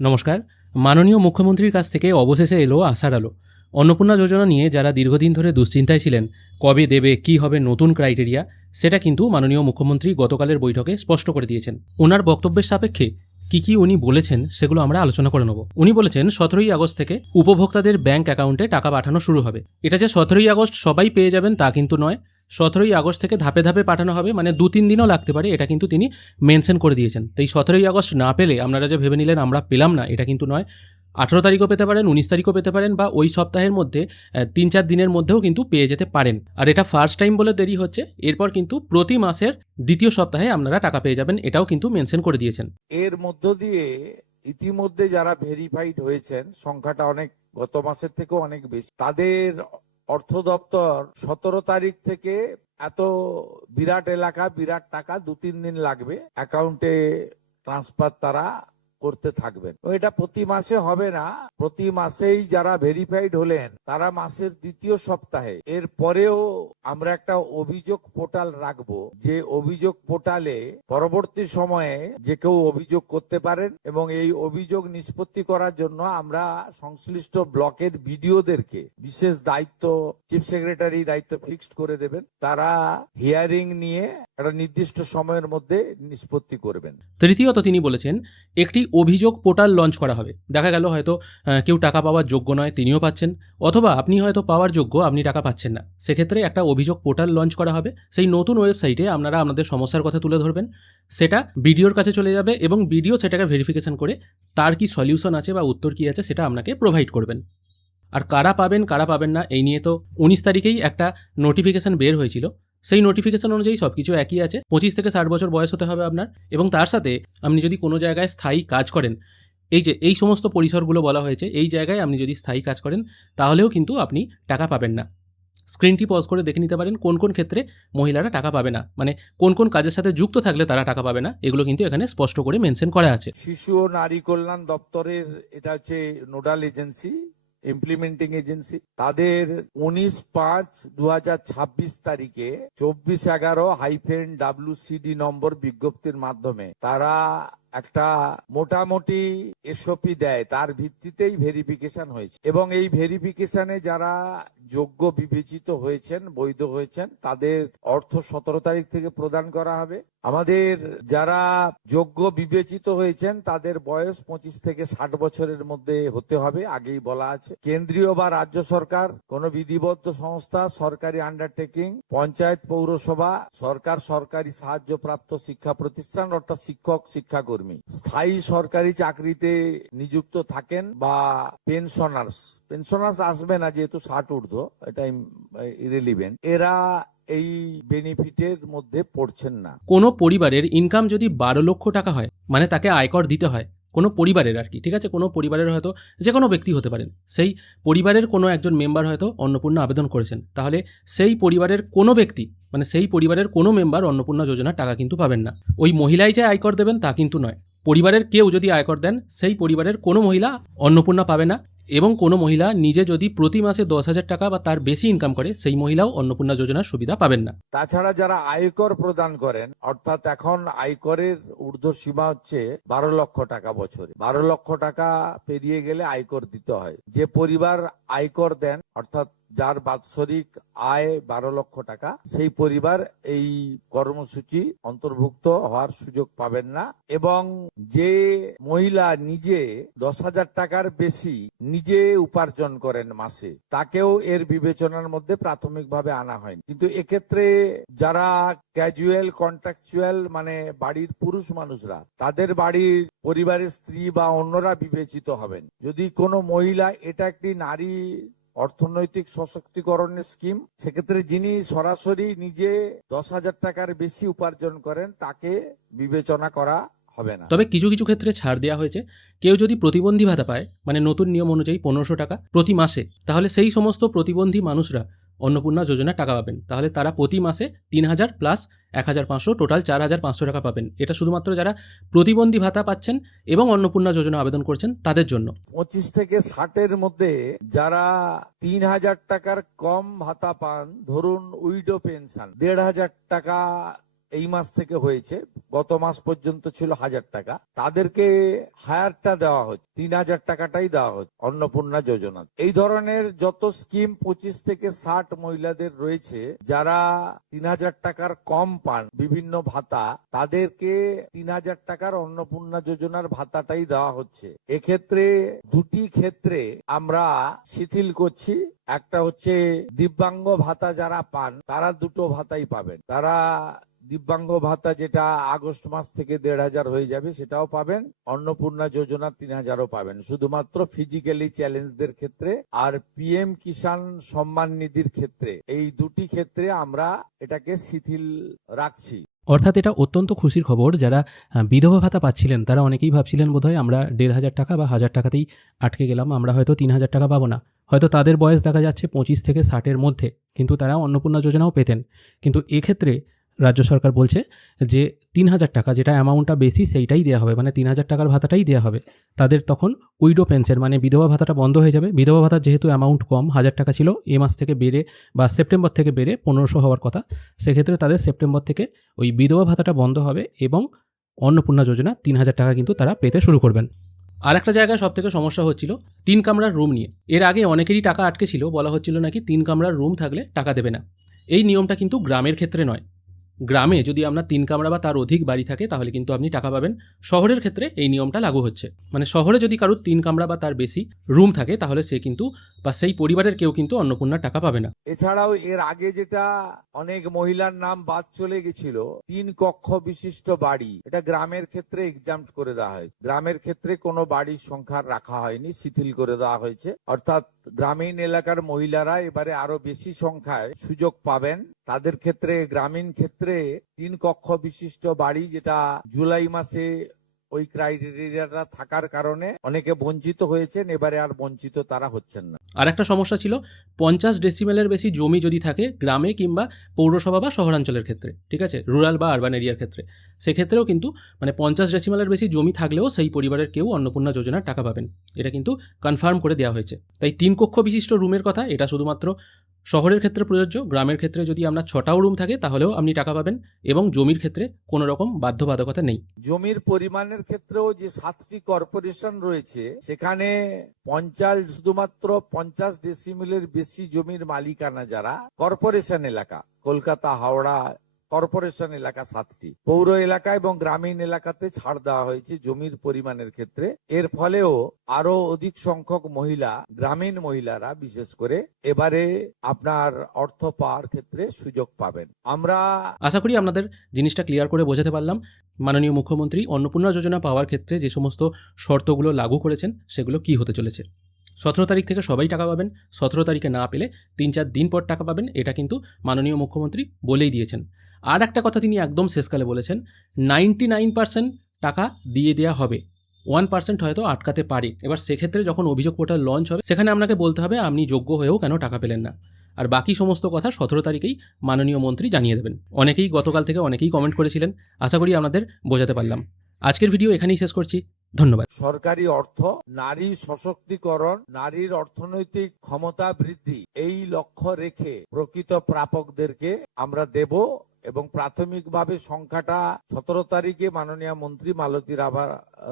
নমস্কার। মাননীয় মুখ্যমন্ত্রীর কাছ থেকে অবশেষে এলো আশার আলো। অন্নপূর্ণা যোজনা নিয়ে যারা দীর্ঘদিন ধরে দুশ্চিন্তায় ছিলেন, কবে দেবে, কী হবে নতুন ক্রাইটেরিয়া, সেটা কিন্তু মাননীয় মুখ্যমন্ত্রী গতকালের বৈঠকে স্পষ্ট করে দিয়েছেন। ওনার বক্তব্যের সাপেক্ষে কি উনি বলেছেন সেগুলো আমরা আলোচনা করে নেব। উনি বলেছেন 17ই আগস্ট থেকে উপভোক্তাদের ব্যাংক অ্যাকাউন্টে টাকা পাঠানো শুরু হবে। এটা যে 17ই আগস্ট সবাই পেয়ে যাবেন তা কিন্তু নয়। 17ই আগস্ট থেকে ধাপে ধাপে পাঠানো হবে, মানে 2-3 দিনও লাগতে পারে, এটা কিন্তু তিনি মেনশন করে দিয়েছেন। তো এই 17ই আগস্ট না পেলে আপনারা যে ভেবে নিলেন আমরা পেলাম না, এটা কিন্তু নয়। 18 তারিখও পেতে পারেন, 19 তারিখও পেতে পারেন, বা ওই সপ্তাহের মধ্যে 3-4 দিনের মধ্যেও কিন্তু পেয়ে যেতে পারেন। আর এটা ফার্স্ট টাইম বলে দেরি হচ্ছে, এরপর কিন্তু প্রতি মাসের দ্বিতীয় সপ্তাহে আপনারা টাকা পেয়ে যাবেন, এটাও কিন্তু মেনশন করে দিয়েছেন। এর মধ্য দিয়ে ইতিমধ্যে যারা ভেরিফাইড হয়েছেন সংখ্যাটা অনেক, গত মাসের থেকেও অনেক বেশি, তাদের অর্থ দপ্তর 17 তারিখ থেকে এত বিরাট এলাকা বিরাট টাকা 2-3 দিন লাগবে অ্যাকাউন্টে ট্রান্সফার তারা করতে থাকবেন। এটা প্রতি মাসে হবে না, প্রতি মাসেই যারা ভেরিফাইড হলেন তারা মাসের দ্বিতীয় সপ্তাহে। এর পরেও আমরা একটা অভিযোগ পোর্টাল রাখবো, যে অভিযোগ পোর্টালে পরবর্তী সময়ে যে কেউ অভিযোগ করতে পারেন, এবং এই অভিযোগ নিষ্পত্তি করার জন্য আমরা সংশ্লিষ্ট ব্লকের বিডিওদেরকে বিশেষ দায়িত্ব, চিফ সেক্রেটারি দায়িত্ব ফিক্সড করে দেবেন। তারা হিয়ারিং নিয়ে একটা নির্দিষ্ট সময়ের মধ্যে নিষ্পত্তি করবেন। তৃতীয়ত তিনি বলেছেন একটি অভিযোগ পোর্টাল লঞ্চ করা হবে। দেখা গেল হয়তো কেউ টাকা পাওয়ার যোগ্য নয়, তিনিও পাচ্ছেন, অথবা আপনি হয়তো পাওয়ার যোগ্য, আপনি টাকা পাচ্ছেন না, সেক্ষেত্রে একটা অভিযোগ পোর্টাল লঞ্চ করা হবে। সেই নতুন ওয়েবসাইটে আপনারা আপনাদের সমস্যার কথা তুলে ধরবেন, সেটা বিডিওর কাছে চলে যাবে এবং বিডিও সেটাকে ভেরিফিকেশন করে তার কি সলিউশন আছে বা উত্তর কি আছে সেটা আপনাকে প্রোভাইড করবেন। আর কারা পাবেন কারা পাবেন না এই নিয়ে তো 19 তারিখেই একটা নোটিফিকেশন বের হয়েছিল। সেই নোটিফিকেশন অনুযায়ী সব কিছু একই আছে। 25 থেকে 60 বছর বয়স হতে হবে আপনার, এবং তার সাথে আপনি যদি কোনো জায়গায় স্থায়ী কাজ করেন, এই সমস্ত পরিসরগুলো বলা হয়েছে, এই জায়গায় আপনি যদি স্থায়ী কাজ করেন তাহলেও কিন্তু আপনি টাকা পাবেন না। স্ক্রিনটি পজ করে দেখে নিতে পারেন কোন কোন ক্ষেত্রে মহিলারা টাকা পাবে না, মানে কোন কোন কাজের সাথে যুক্ত থাকলে তারা টাকা পাবে না, এগুলো কিন্তু এখানে স্পষ্ট করে মেনশন করা আছে। শিশু ও নারী কল্যাণ দপ্তরের এটা হচ্ছে নোডাল এজেন্সি, ইমপ্লিমেন্টিং এজেন্সি। তাদের 19/5/2026 তারিখে 2411-WCD নম্বর বিজ্ঞপ্তির মাধ্যমে তারা একটা মোটামুটি এসওপি দেয়, তার ভিত্তিতেই ভেরিফিকেশন হয়েছে, এবং এই ভেরিফিকেশনে যারা যোগ্য বিবেচিত হয়েছেন, বৈধ হয়েছেন, তাদের অর্থ 17 তারিখ থেকে প্রদান করা হবে। আমাদের যারা যোগ্য বিবেচিত হয়েছেন তাদের বয়স 25 থেকে 60 বছরের মধ্যে হতে হবে, আগেই বলা আছে। কেন্দ্রীয় বা রাজ্য সরকার, কোন বিধিবদ্ধ সংস্থা, সরকারি আন্ডারটেকিং, পঞ্চায়েত, পৌরসভা, সরকারি সাহায্যপ্রাপ্ত শিক্ষা প্রতিষ্ঠান অর্থাৎ শিক্ষক শিক্ষাকর্মী, স্থায়ী সরকারি চাকরিতে নিযুক্ত থাকেন, বা পেনশনার্স আসবে না যেহেতু 60 ঊর্ধ্ব, এটা ইরেলিভেন্ট, এরা এই বেনিফিটের মধ্যে পড়ছেন না। কোনো পরিবারের ইনকাম যদি 12 লক্ষ টাকা হয়, মানে তাকে আয়কর দিতে হয়, কোনো পরিবারের আর কি, ঠিক আছে, কোনো পরিবারের হয়তো যে কোনো ব্যক্তি হতে পারেন, সেই পরিবারের কোনো একজন মেম্বার হয়তো অন্নপূর্ণা আবেদন করেছেন, তাহলে সেই পরিবারের কোনো ব্যক্তি, মানে সেই পরিবারের কোনো মেম্বার অন্নপূর্ণা যোজনার টাকা কিন্তু পাবেন না। ওই মহিলাই যে আয়কর দেবেন তা কিন্তু নয়। পরিবারের কেউ যদি আয়কর দেন, সেই পরিবারের কোনো মহিলা অন্নপূর্ণা পাবে না, এবং কোনো মহিলা নিজে যদি প্রতি মাসে 10,000 টাকা বা তার বেশি ইনকাম করে, সেই মহিলাও অন্নপূর্ণা যোজনার সুবিধা পাবেন না। তাছাড়া যারা আয়কর প্রদান করেন, অর্থাৎ এখন আয়করের ঊর্ধ্ব সীমা হচ্ছে 12 লক্ষ টাকা বছরে, 12 লক্ষ টাকা পেরিয়ে গেলে আয়কর দিতে হয়। যে পরিবার আয়কর দেন, অর্থাৎ যার বাৎসরিক আয় 12 লক্ষ টাকা, সেই পরিবার এই কর্মসূচি অন্তর্ভুক্ত হওয়ার সুযোগ পাবেন না। এবং যে মহিলা নিজে 10,000 টাকার বেশি নিজে উপার্জন করেন মাসে, তাকেও এর বিবেচনার মধ্যে প্রাথমিকভাবে আনা হয়নি। কিন্তু এক্ষেত্রে যারা ক্যাজুয়াল কন্ট্রাকচুয়াল, মানে বাড়ির পুরুষ মানুষরা, তাদের বাড়ির পরিবারের স্ত্রী বা অন্যরা বিবেচিত হবেন। যদি কোনো মহিলা, এটা একটি নারী অর্থনৈতিক সশক্তিকরণের স্কিম, সেক্ষেত্রে যিনি সরাসরি নিজে 10,000 টাকার বেশি উপার্জন করেন তাকে বিবেচনা করা হবে না। তবে কিছু কিছু ক্ষেত্রে ছাড় দেওয়া হয়েছে। কেউ যদি প্রতিবন্ধী ভাতা পায়, মানে নতুন নিয়ম অনুযায়ী 1500 টাকা প্রতি মাসে, তাহলে সেই সমস্ত প্রতিবন্ধী মানুষরা অন্নপূর্ণা যোজনা টাকা পাবেন। তাহলে তারা প্রতি মাসে 3,000 প্লাস 1,500, টোটাল 4,500 টাকা পাবেন। এটা শুধুমাত্র যারা প্রতিবন্ধী ভাতা পাচ্ছেন এবং অন্নপূর্ণা যোজনা আবেদন করছেন তাদের জন্য। 25 থেকে 60-এর মধ্যে যারা 3,000 টাকার কম ভাতা পান, ধরুন উইডো পেনশন 1,500 টাকা এই মাস থেকে হয়েছে, গত মাস পর্যন্ত ছিল 1000 টাকা, তাদেরকে হায়ারটা দেওয়া হচ্ছে, 3000 টাকাটাই দেওয়া হচ্ছে অন্নপূর্ণা যোজনা। এই ধরনের যত স্কিম 25 থেকে 60 মহিলাদের রয়েছে যারা 3000 টাকার কম পান বিভিন্ন ভাতা, তাদেরকে 3000 টাকার অন্নপূর্ণা যোজনার ভাতাটাই দেওয়া হচ্ছে। এক্ষেত্রে দুটি ক্ষেত্রে আমরা শিথিল করছি। একটা হচ্ছে দিব্যাঙ্গ ভাতা যারা পান তারা দুটো ভাতাই পাবেন। তারা দিব্যাঙ্গ ভাতা যেটা আগস্ট মাস থেকে 1500 হয়ে যাবে সেটাও পাবেন, অন্নপূর্ণা যোজনা 3000ও পাবেন, শুধুমাত্র ফিজিক্যালি চ্যালেঞ্জদের ক্ষেত্রে আর পিএম কিষাণ সম্মান নিধির ক্ষেত্রে, এই দুটি ক্ষেত্রে আমরা এটাকে শিথিল রাখছি। অর্থাৎ এটা অত্যন্ত খুশির খবর। যারা বিধবা ভাতা পাচ্ছিলেন তারা অনেকেই ভাবছিলেন বোধহয় আমরা 1500 টাকা বা 1000 টাকাতেই আটকে গেলাম, আমরা হয়তো 3000 টাকা পাবো না। হয়তো তাদের বয়স দেখা যাচ্ছে 25 থেকে 60-এর মধ্যে, কিন্তু তারা অন্নপূর্ণা যোজনাও পেতেন। কিন্তু এক্ষেত্রে রাজ্য সরকার বলছে যে 3000 টাকা যেটা অ্যামাউন্টটা বেশি সেইটাই দেওয়া হবে, মানে 3000 টাকার ভাতাটাই দেওয়া হবে। তাদের তখন উইডো পেনশন মানে বিধবা ভাতাটা বন্ধ হয়ে যাবে। বিধবা ভাতার যেহেতু অ্যামাউন্ট কম, 1000 টাকা ছিল, এ মাস থেকে বেড়ে বা সেপ্টেম্বর থেকে বেড়ে 1500 হওয়ার কথা, সেক্ষেত্রে তাদের সেপ্টেম্বর থেকে ওই বিধবা ভাতাটা বন্ধ হবে এবং অন্নপূর্ণা যোজনা 3000 টাকা কিন্তু তারা পেতে শুরু করবেন। আর একটা জায়গায় সব থেকে সমস্যা হচ্ছিল 3 কামরার রুম নিয়ে। এর আগে অনেকেরই টাকা আটকে ছিল, বলা হচ্ছিল নাকি 3 কামরার রুম থাকলে টাকা দেবে না। এই নিয়মটা কিন্তু গ্রামের ক্ষেত্রে নয়। গ্রামে যদি আপনার 3 কামরা বা তার অধিক বাড়ি থাকে তাহলে কিন্তু আপনি টাকা পাবেন। শহরের ক্ষেত্রে এই নিয়মটা লাগু হচ্ছে, মানে শহরে যদি কারোর 3 কামরা বা তার বেশি রুম থাকে তাহলে সে কিন্তু বা সেই পরিবারের কেউ কিন্তু অন্নপূর্ণার টাকা পাবে না। এছাড়াও এর আগে যেটা অনেক মহিলার নাম বাদ চলে গেছিল, 3 কক্ষ বিশিষ্ট বাড়ি, এটা গ্রামের ক্ষেত্রে এক্সাম্পট করে দেওয়া হয়। গ্রামের ক্ষেত্রে কোনো বাড়ির সংখ্যা রাখা হয়নি, শিথিল করে দেওয়া হয়েছে। অর্থাৎ গ্রামীণ এলাকার মহিলারা এবারে আরো বেশি সংখ্যায় সুযোগ পাবেন। তাদের ক্ষেত্রে গ্রামীণ ক্ষেত্রে 3 কক্ষ বিশিষ্ট বাড়ি, যেটা জুলাই মাসে ওই ক্রাইটেরিয়াটা থাকার কারণে অনেকে বঞ্চিত হয়েছেন, এবারে আর বঞ্চিত তারা হচ্ছেন না। আর একটা সমস্যা ছিল 50 ডেসিমেলের বেশি জমি যদি থাকে গ্রামে কিংবা পৌরসভা বা শহরাঞ্চলের ক্ষেত্রে, ঠিক আছে, রুরাল বা আরবান এরিয়ার ক্ষেত্রে, সেক্ষেত্রেও কিন্তু মানে 50 ডেসিমেলের বেশি জমি থাকলেও সেই পরিবারের কেউ অন্নপূর্ণা যোজনার টাকা পাবেন। এটা কিন্তু কনফার্ম করে দেওয়া হয়েছে। তাই 3 কক্ষ বিশিষ্ট রুমের কথা এটা শুধুমাত্র শহরের ক্ষেত্রে প্রযোজ্য। গ্রামের ক্ষেত্রে যদি আপনার 6টাও রুম থাকে তাহলেও আপনি টাকা পাবেন, এবং জমির ক্ষেত্রে কোনো রকম বাধ্যবাধকতা নেই। জমির পরিমাণের ক্ষেত্রেও যে 7টি কর্পোরেশন রয়েছে সেখানে 50 ডেসিমেলের বেশি জমির মালিকানা যারা কর্পোরেশন এলাকা, কলকাতা, হাওড়া কর্পোরেশন এলাকা 7টি, পৌর এলাকা এবং গ্রামীণ এলাকাতে ছাড় দেওয়া হয়েছে জমির পরিমাণের ক্ষেত্রে। এর ফলেও আরো অধিক সংখ্যক মহিলা, গ্রামীণ মহিলারা বিশেষ করে, এবারে আপনার অর্থ পাওয়ার ক্ষেত্রে সুযোগ পাবেন। আমরা আশা করি আপনাদের জিনিসটা ক্লিয়ার করে বোঝাতে পারলাম। মাননীয় মুখ্যমন্ত্রী অন্নপূর্ণা যোজনা পাওয়ার ক্ষেত্রে যে সমস্ত শর্তগুলো লাগু করেছেন সেগুলো কি হতে চলেছে। 17 তারিখ থেকে সবাই টাকা পাবেন, 17 তারিখে না পেলে 3-4 দিন পর টাকা পাবেন, এটা কিন্তু মাননীয় মুখ্যমন্ত্রী বলেই দিয়েছেন। আর একটা কথা তিনি একদম শেষকালে বলেছেন, 99% টাকা দিয়ে দেওয়া হবে, 1% হয়তো আটকাতে পারে। এবার সেক্ষেত্রে যখন অভিযোগ পোর্টাল লঞ্চ হবে সেখানে আপনাকে বলতে হবে আপনি যোগ্য হয়েও কেন টাকা পেলেন না। আর বাকি সমস্ত কথা 17 তারিখেই মাননীয় মন্ত্রী জানিয়ে দেবেন। অনেকেই গতকাল থেকে অনেকেই কমেন্ট করেছিলেন, আশা করি আপনাদের বোঝাতে পারলাম। আজকের ভিডিও এখানেই শেষ করছি, ধন্যবাদ। সরকারি অর্থ নারী সশক্তিকরণ, নারীর অর্থনৈতিক ক্ষমতা বৃদ্ধি, এই লক্ষ্য রেখে প্রকৃত প্রাপকদেরকে আমরা দেব, এবং প্রাথমিকভাবে সংখ্যাটা 17 তারিখে মাননীয় মন্ত্রী মালতী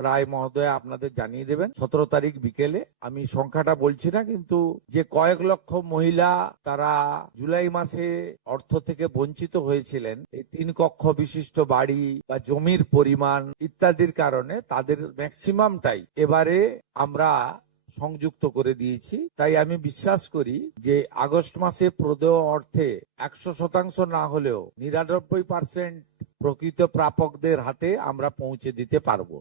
রায় মহোদয় আপনাদের জানিয়ে দেবেন। 17 তারিখ বিকেলে, আমি সংখ্যাটা বলছি না, কিন্তু যে কয়েক লক্ষ মহিলা তারা জুলাই মাসে অর্থ থেকে বঞ্চিত হয়েছিলেন এই 3 কক্ষ বিশিষ্ট বাড়ি বা জমির পরিমাণ ইত্যাদির কারণে, তাদের ম্যাক্সিমামটাই এবারে আমরা সংযুক্ত করে দিয়েছি। তাই আমি বিশ্বাস করি যে আগস্ট মাসে প্রদেয় অর্থে 100% না হলেও 99% প্রকৃত প্রাপকদের হাতে আমরা পৌঁছে দিতে পারবো।